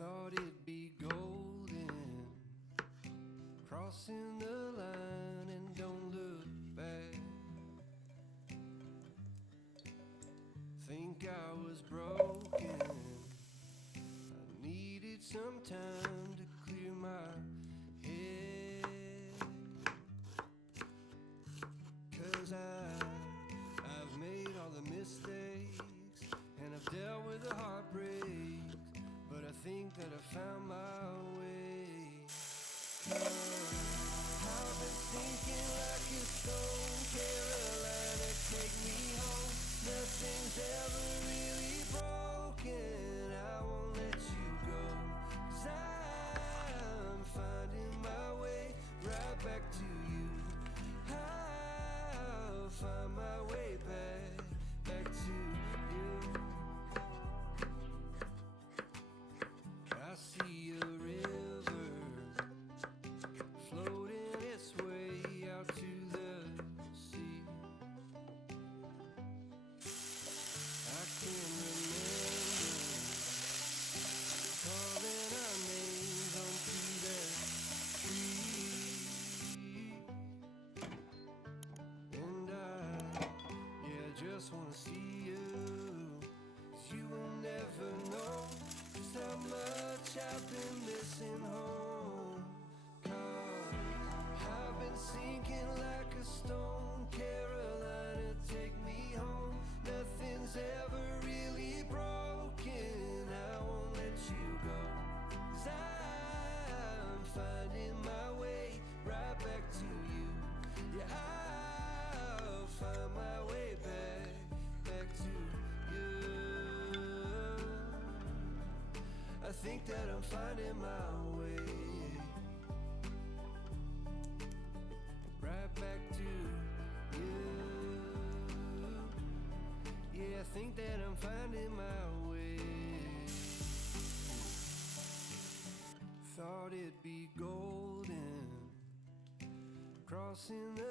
Thought it'd be golden, crossing the line and don't look back. Think I was broken, I needed some time to clear my head. 'Cause I've made all the mistakes and I've dealt with the heartbreak, but I think that I found my way. 'Cause I've been sinking like a stone, Carolina, take me home. Nothing's ever really broken, I won't let you go. 'Cause I'm finding my way right back to you. I'll find my way back to you. I see a river floating its way out to the sea. I can remember calling our names onto that tree. And just wanna see you, 'cause you will never know just how much I've been missing home. 'Cause I've been sinking like a stone, Carolina, take me home. Nothing's ever really broken, I won't let you go. 'Cause I'm finding my way right back to you. Yeah, I'll find my way back to you. I think that I'm finding my way right back to you. Yeah, I think that I'm finding my way. Thought it'd be golden, crossing the